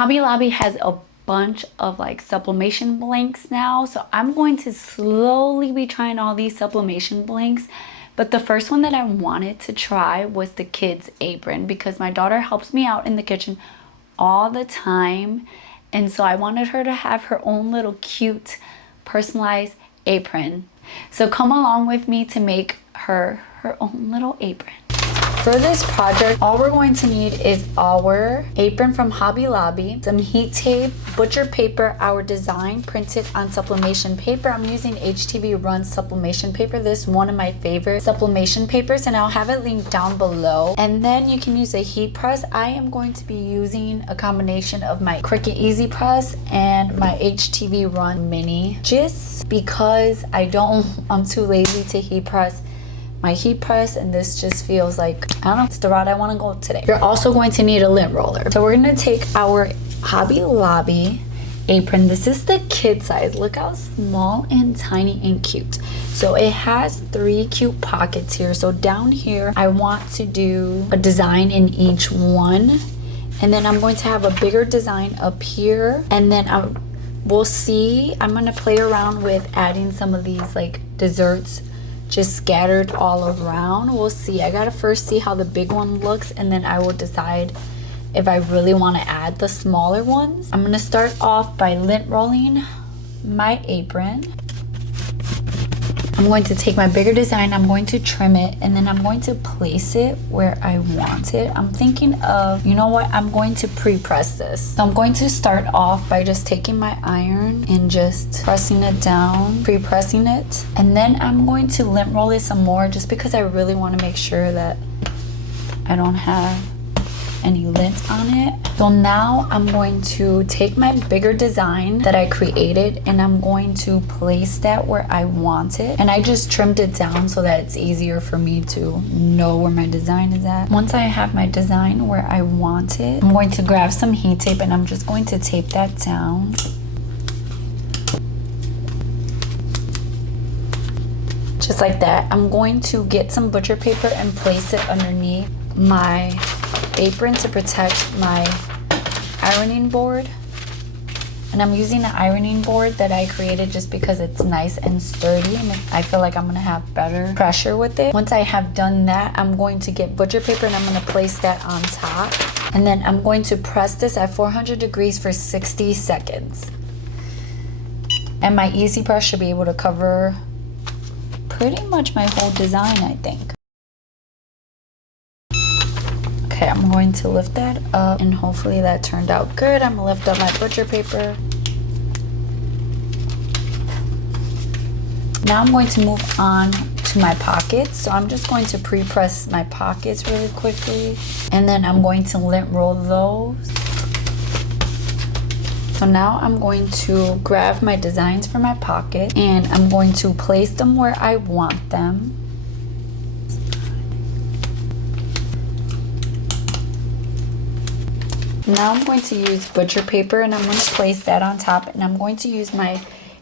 Hobby Lobby has a bunch of like sublimation blanks now, so I'm going to slowly be trying all these sublimation blanks. But the first one that I wanted to try was the kids apron, because my daughter helps me out in the kitchen all the time, and so I wanted her to have her own little cute personalized apron. So come along with me to make her own little apron. For this project, all we're going to need is our apron from Hobby Lobby, some heat tape, butcher paper, our design printed on sublimation paper. I'm using HTV Run sublimation paper. This is one of my favorite sublimation papers, and I'll have it linked down below. And then you can use a heat press. I am going to be using a combination of my Cricut Easy Press and my HTV Run Mini, just because I'm too lazy to heat press my heat press, and this just feels like, I don't know, it's the route I want to go today. You're also going to need a lint roller. So we're going to take our Hobby Lobby apron. This is the kid size. Look how small and tiny and cute. So it has 3 cute pockets here. So down here, I want to do a design in each one, and then I'm going to have a bigger design up here, and then we'll see. I'm going to play around with adding some of these like desserts just scattered all around. We'll see. I gotta first see how the big one looks, and then I will decide if I really want to add the smaller ones. I'm gonna start off by lint rolling my apron. I'm going to take my bigger design, I'm going to trim it, and then I'm going to place it where I want it. I'm thinking of, you know what, I'm going to pre-press this. So I'm going to start off by just taking my iron and just pressing it down, pre-pressing it. And then I'm going to lint roll it some more, just because I really want to make sure that I don't have any lint on it. So now I'm going to take my bigger design that I created, and I'm going to place that where I want it. And I just trimmed it down so that it's easier for me to know where my design is at. Once I have my design where I want it, I'm going to grab some heat tape, and I'm just going to tape that down. Just like that. I'm going to get some butcher paper and place it underneath my apron to protect my ironing board. And I'm using an ironing board that I created just because it's nice and sturdy, and I feel like I'm gonna have better pressure with it. Once I have done that, I'm going to get butcher paper, and I'm gonna place that on top. And then I'm going to press this at 400 degrees for 60 seconds. And my Easy Press should be able to cover pretty much my whole design, I think. Okay, I'm going to lift that up, and hopefully that turned out good. I'm gonna lift up my butcher paper. Now I'm going to move on to my pockets. So I'm just going to pre-press my pockets really quickly, and then I'm going to lint roll those. So now I'm going to grab my designs for my pocket, and I'm going to place them where I want them. Now I'm going to use butcher paper, and I'm going to place that on top, and I'm going to use my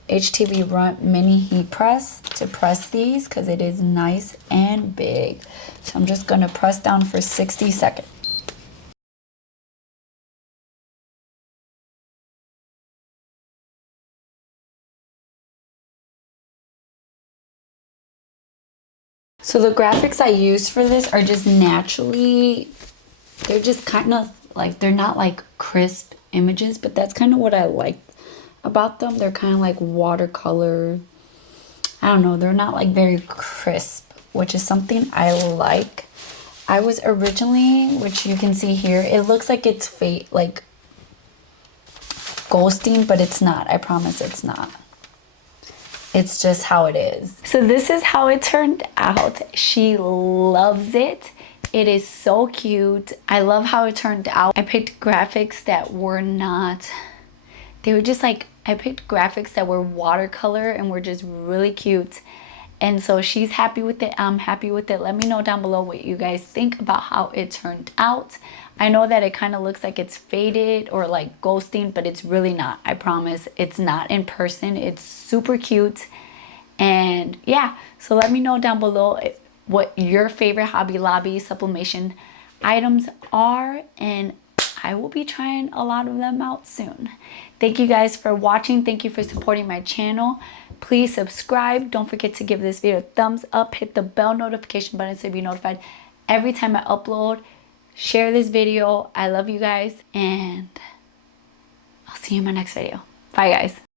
HTV Run Mini Heat Press to press these because it is nice and big. So I'm just going to press down for 60 seconds. So the graphics I use for this are just naturally, they're just kind of like, they're not like crisp images, but that's kind of what I like about them. They're kind of like watercolor. I don't know, they're not like very crisp, which is something I like. I was originally, which you can see here, it looks like it's like ghosting, but it's not. I promise it's not. It's just how it is. So this is how it turned out. She loves it. It is so cute. I love how it turned out. I picked graphics that were not, they were just like, I picked graphics that were watercolor and were just really cute. And so she's happy with it. I'm happy with it. Let me know down below what you guys think about how it turned out. I know that it kind of looks like it's faded or like ghosting, but it's really not. I promise it's not in person. It's super cute. And yeah, so let me know down below what your favorite Hobby Lobby sublimation items are, and I will be trying a lot of them out soon. Thank you guys for watching. Thank you for supporting my channel. Please subscribe. Don't forget to give this video a thumbs up. Hit the bell notification button so you'll be notified every time I upload. Share this video. I love you guys, and I'll see you in my next video. Bye, guys.